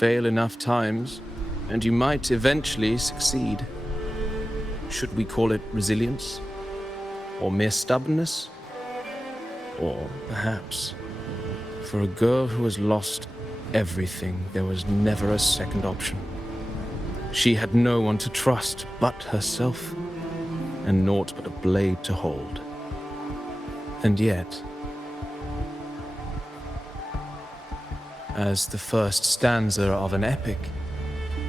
fail enough times, and you might eventually succeed. Should we call it resilience? Or mere stubbornness? Or perhaps, for a girl who has lost everything, there was never a second option. She had no one to trust but herself, and naught but a blade to hold. And yet, as the first stanza of an epic,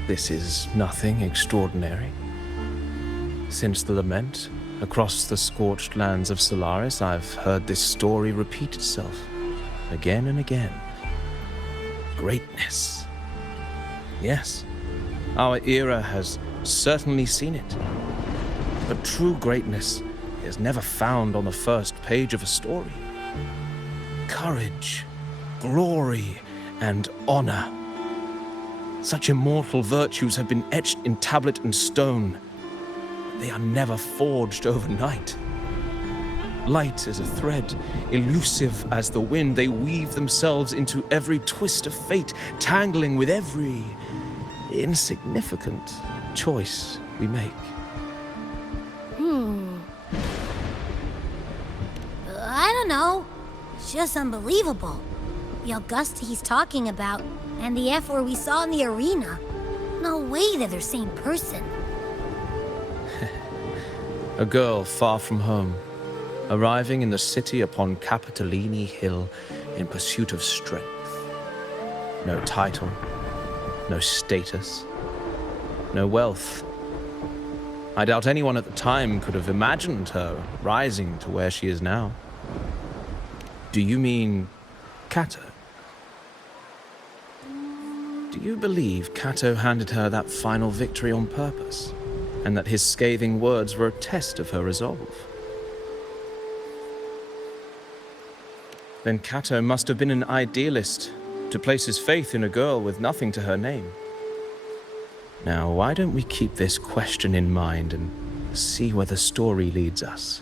this is nothing extraordinary. Since the lament, across the scorched lands of Solaris, I've heard this story repeat itself, again and again. Greatness. Yes, our era has certainly seen it. But true greatness is never found on the first page of a story. Courage, glory, and honor. Such immortal virtues have been etched in tablet and stone. They are never forged overnight. Light as a thread, elusive as the wind, they weave themselves into every twist of fate, tangling with every insignificant choice we make. I don't know. It's just unbelievable. The Augusta he's talking about, and the F-word we saw in the arena. No way they're the same person. A girl far from home, arriving in the city upon Capitolini Hill in pursuit of strength. No title, no status, no wealth. I doubt anyone at the time could have imagined her rising to where she is now. Do you mean Kato? Do you believe Kato handed her that final victory on purpose, and that his scathing words were a test of her resolve? Then Kato must have been an idealist to place his faith in a girl with nothing to her name. Now, why don't we keep this question in mind and see where the story leads us?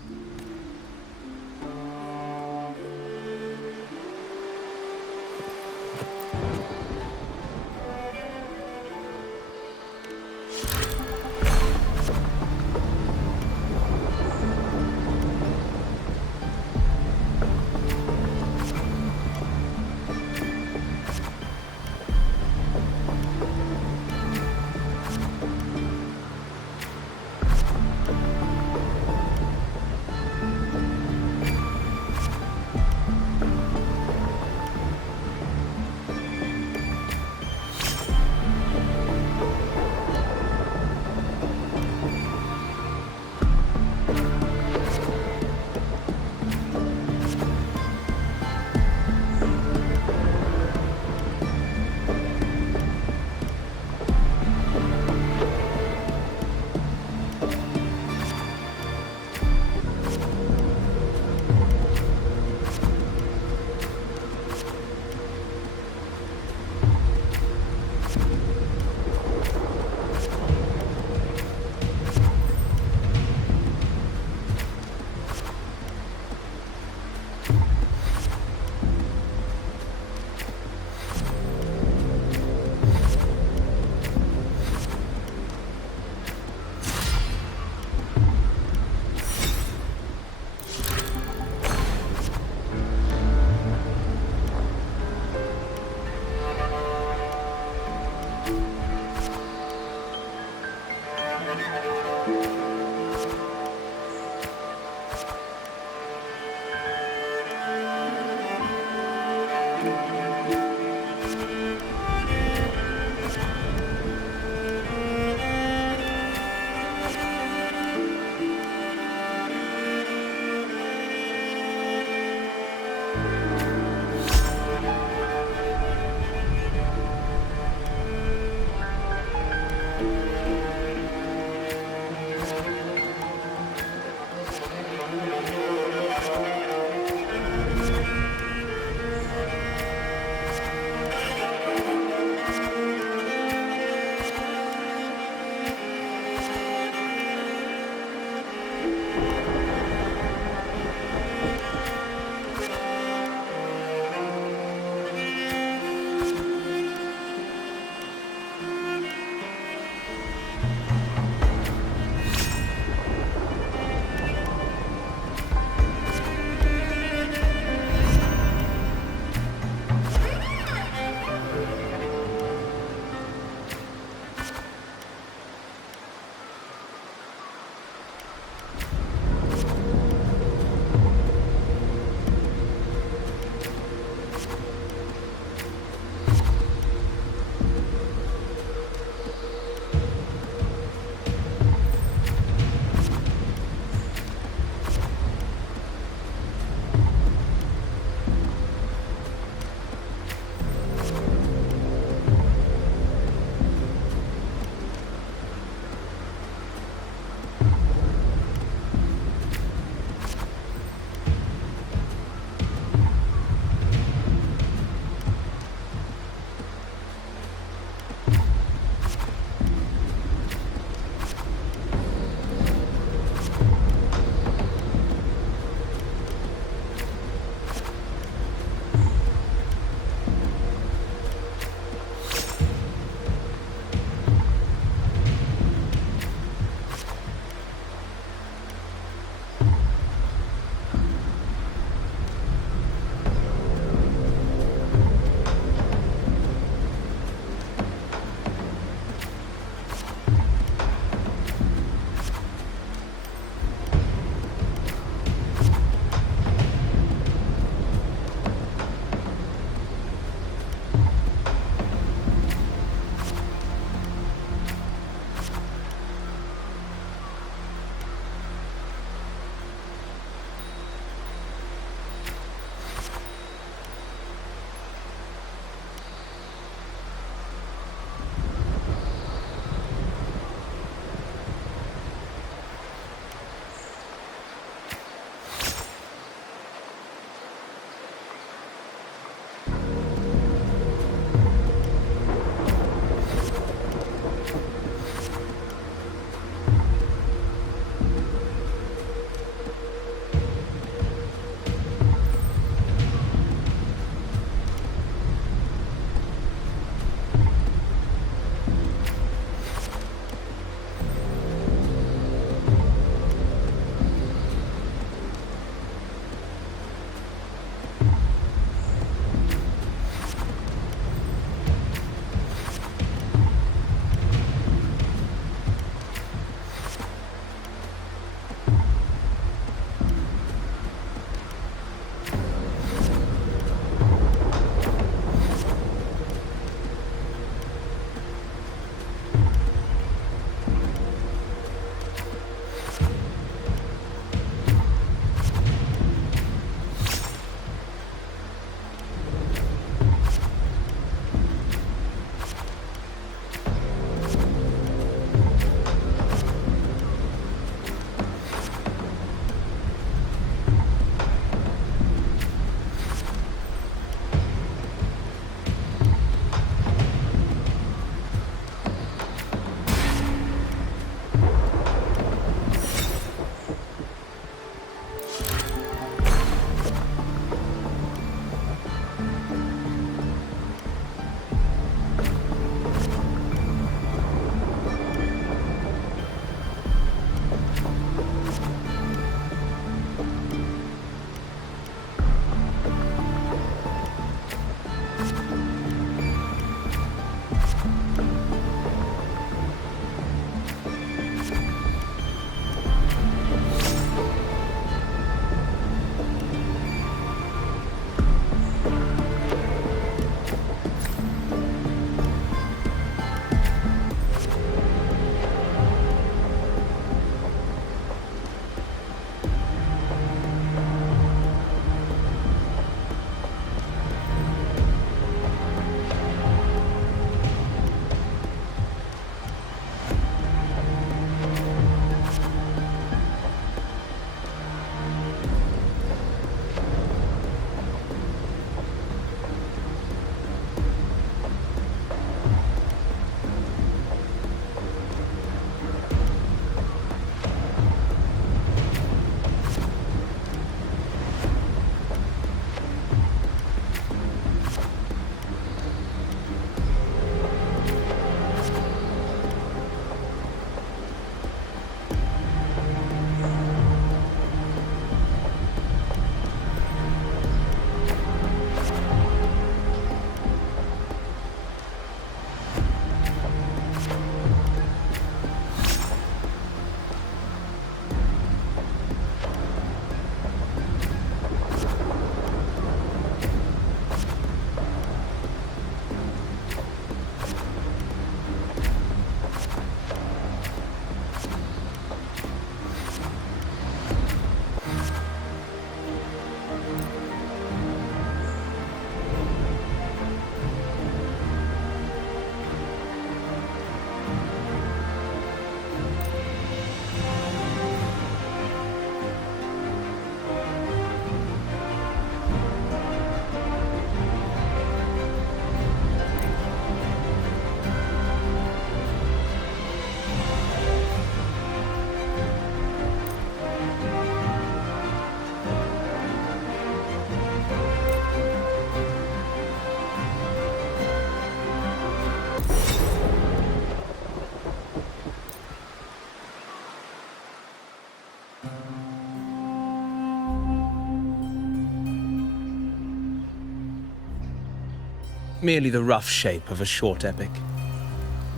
merely the rough shape of a short epic.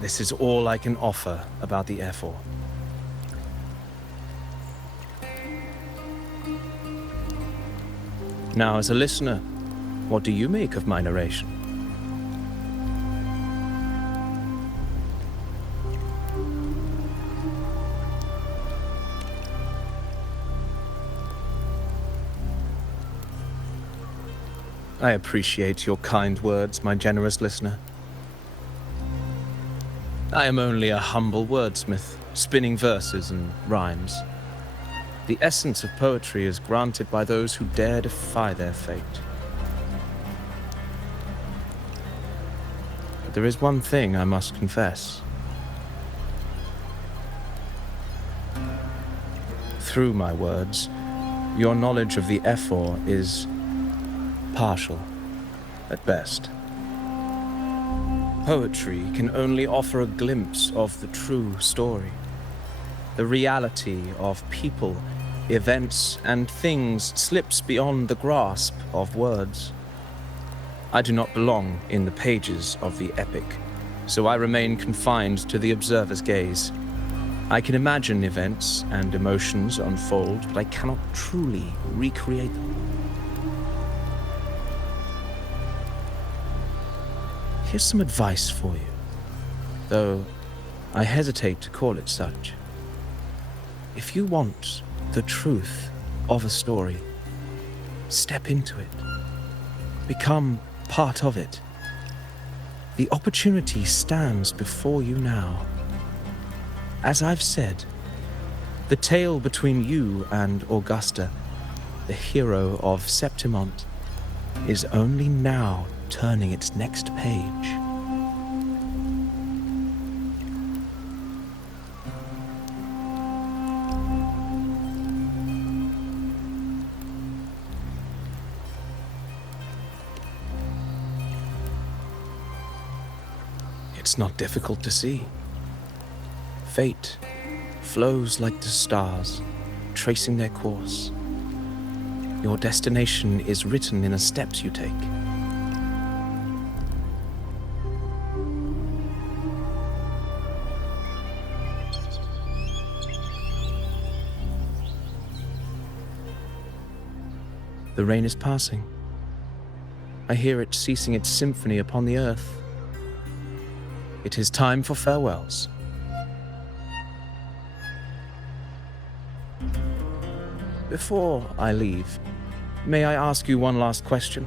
This is all I can offer about the Ephor. Now, as a listener, what do you make of my narration? I appreciate your kind words, my generous listener. I am only a humble wordsmith, spinning verses and rhymes. The essence of poetry is granted by those who dare defy their fate. But there is one thing I must confess. Through my words, your knowledge of the Ephor is partial, at best. Poetry can only offer a glimpse of the true story, the reality of people, events, and things slips beyond the grasp of words. I do not belong in the pages of the epic, so I remain confined to the observer's gaze. I can imagine events and emotions unfold, but I cannot truly recreate them. Here's some advice for you, though I hesitate to call it such. If you want the truth of a story, step into it. Become part of it. The opportunity stands before you now. As I've said, the tale between you and Augusta, the hero of Septimont, is only now turning its next page. It's not difficult to see. Fate flows like the stars, tracing their course. Your destination is written in the steps you take. The rain is passing. I hear it ceasing its symphony upon the earth. It is time for farewells. Before I leave, may I ask you one last question?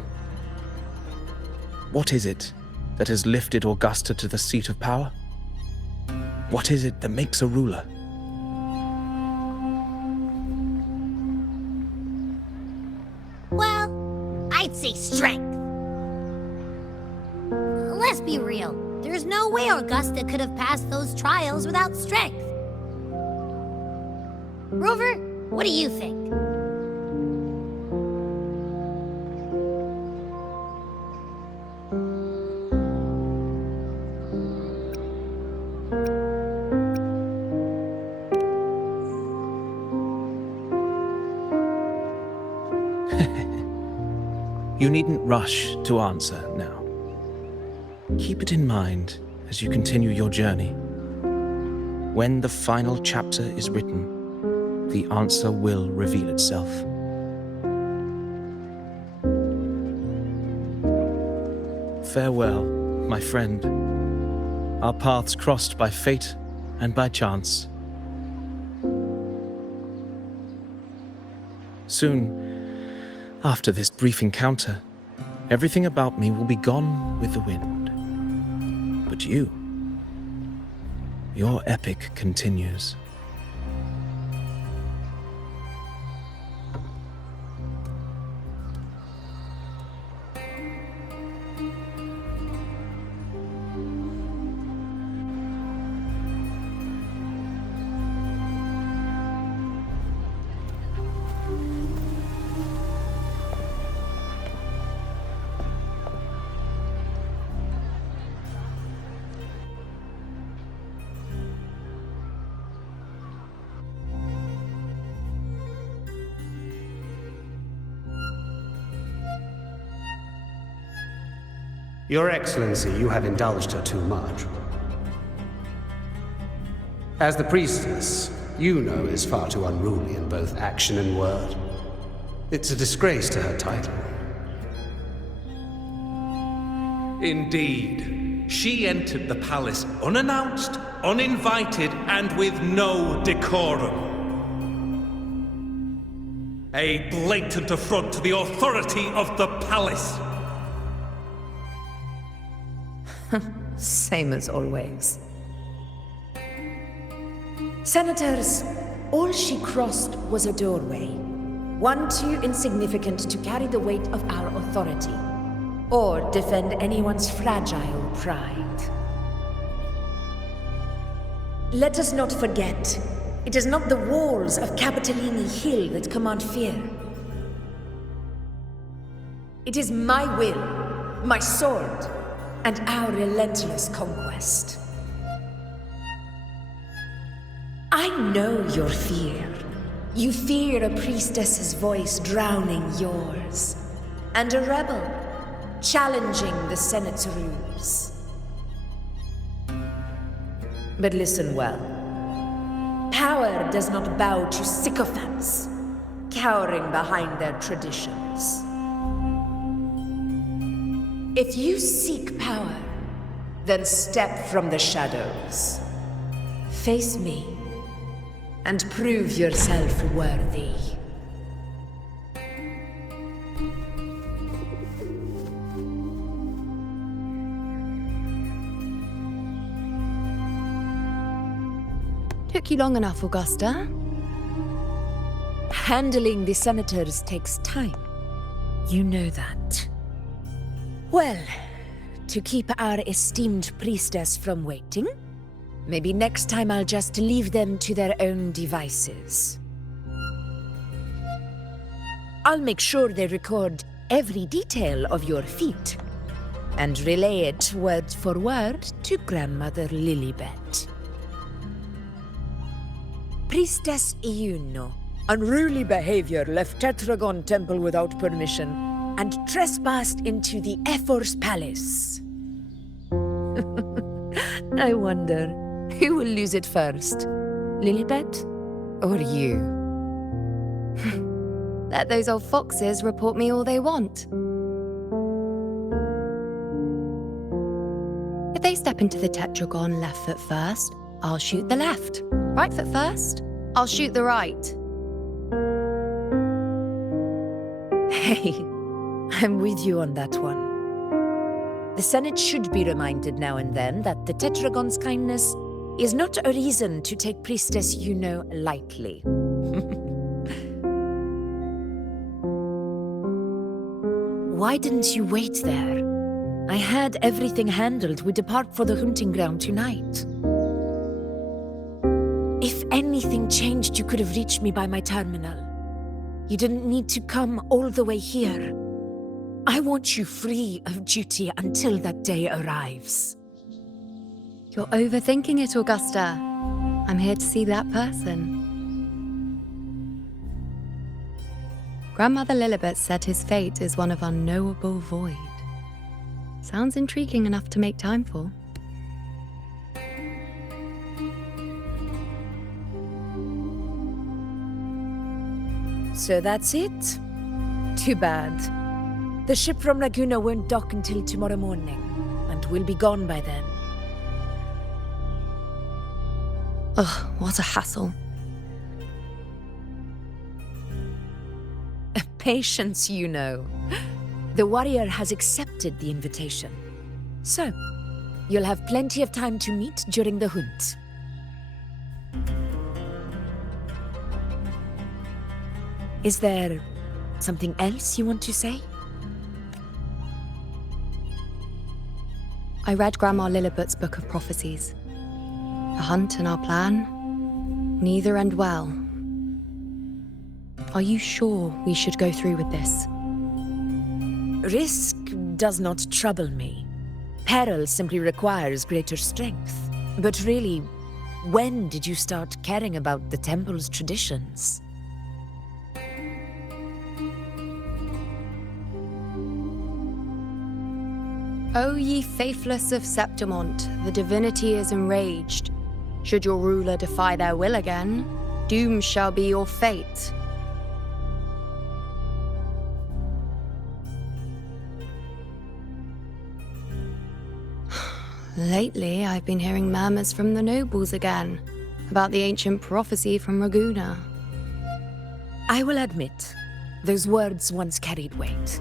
What is it that has lifted Augusta to the seat of power? What is it that makes a ruler? Well, I'd say strength. Let's be real. There's no way Augusta could have passed those trials without strength. Rover, what do you think? You needn't rush to answer now. Keep it in mind as you continue your journey. When the final chapter is written, the answer will reveal itself. Farewell, my friend. Our paths crossed by fate and by chance. Soon, after this brief encounter, everything about me will be gone with the wind. But you, your epic continues. Your Excellency, you have indulged her too much. As the priestess, Yuno is far too unruly in both action and word. It's a disgrace to her title. Indeed. She entered the palace unannounced, uninvited, and with no decorum. A blatant affront to the authority of the palace. Same as always. Senators, all she crossed was a doorway. One too insignificant to carry the weight of our authority, or defend anyone's fragile pride. Let us not forget, it is not the walls of Capitolini Hill that command fear. It is my will, my sword, and our relentless conquest. I know your fear. You fear a priestess's voice drowning yours, and a rebel challenging the Senate's rules. But listen well. Power does not bow to sycophants, cowering behind their traditions. If you seek power, then step from the shadows. Face me, and prove yourself worthy. Took you long enough, Augusta. Handling the senators takes time. You know that. Well, to keep our esteemed priestess from waiting, maybe next time I'll just leave them to their own devices. I'll make sure they record every detail of your feat, and relay it word for word to Grandmother Lilibet. Priestess Iuno, unruly behavior, left Tetragon Temple without permission, and trespassed into the Ephor's palace. I wonder, who will lose it first? Lilibet or you? Let those old foxes report me all they want. If they step into the tetragon left foot first, I'll shoot the left. Right foot first, I'll shoot the right. Hey, I'm with you on that one. The Senate should be reminded now and then that the Tetragon's kindness is not a reason to take Priestess Yuno lightly. Why didn't you wait there? I had everything handled. We depart for the hunting ground tonight. If anything changed, you could have reached me by my terminal. You didn't need to come all the way here. I want you free of duty until that day arrives. You're overthinking it, Augusta. I'm here to see that person. Grandmother Lilibet said his fate is one of unknowable void. Sounds intriguing enough to make time for. So that's it? Too bad. The ship from Laguna won't dock until tomorrow morning, and we'll be gone by then. Ugh, what a hassle. Patience, you know. The warrior has accepted the invitation. So, you'll have plenty of time to meet during the hunt. Is there something else you want to say? I read Grandma Lilibet's book of prophecies. The hunt and our plan, neither end well. Are you sure we should go through with this? Risk does not trouble me. Peril simply requires greater strength. But really, when did you start caring about the temple's traditions? O ye faithless of Septimont, the divinity is enraged. Should your ruler defy their will again, doom shall be your fate. Lately, I've been hearing murmurs from the nobles again, about the ancient prophecy from Raguna. I will admit, those words once carried weight.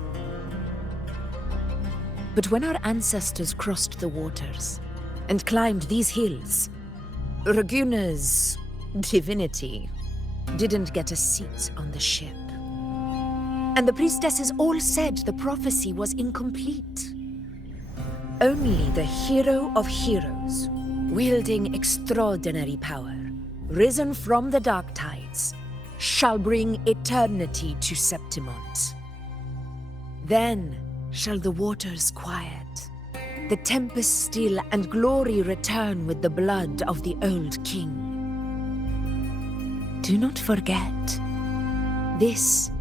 But when our ancestors crossed the waters and climbed these hills, Raguna's divinity didn't get a seat on the ship. And the priestesses all said the prophecy was incomplete. Only the hero of heroes, wielding extraordinary power, risen from the dark tides, shall bring eternity to Septimont. Then shall the waters quiet, the tempest still, and glory return with the blood of the old king. Do not forget, this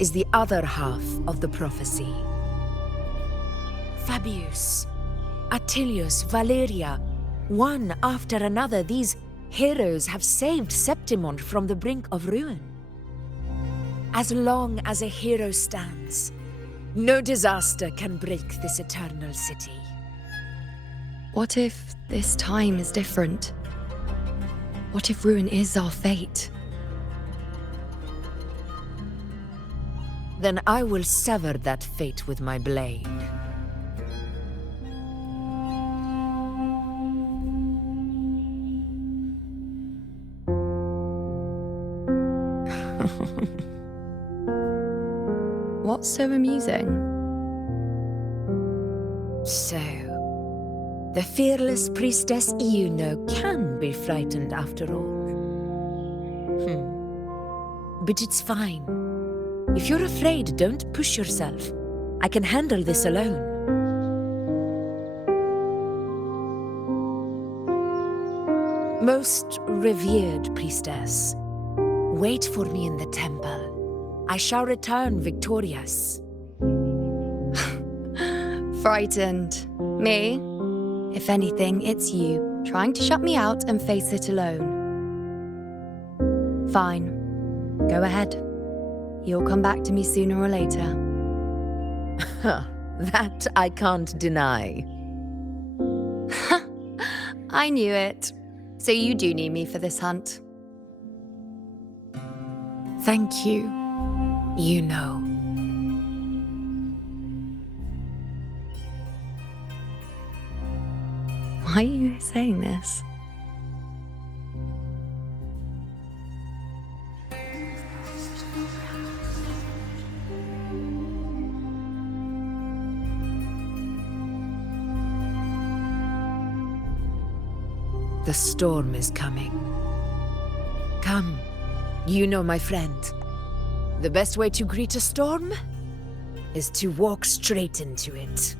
is the other half of the prophecy. Fabius, Attilius, Valeria, one after another, these heroes have saved Septimont from the brink of ruin. As long as a hero stands, no disaster can break this eternal city. What if this time is different? What if ruin is our fate? Then I will sever that fate with my blade. What's so amusing? So, the fearless priestess Iuno can be frightened after all. But it's fine. If you're afraid, don't push yourself. I can handle this alone. Most revered priestess, wait for me in the temple. I shall return victorious. Frightened. Me? If anything, it's you, trying to shut me out and face it alone. Fine. Go ahead. You'll come back to me sooner or later. That I can't deny. I knew it. So you do need me for this hunt. Thank you. You know. Why are you saying this? The storm is coming. Come, you know my friend. The best way to greet a storm is to walk straight into it.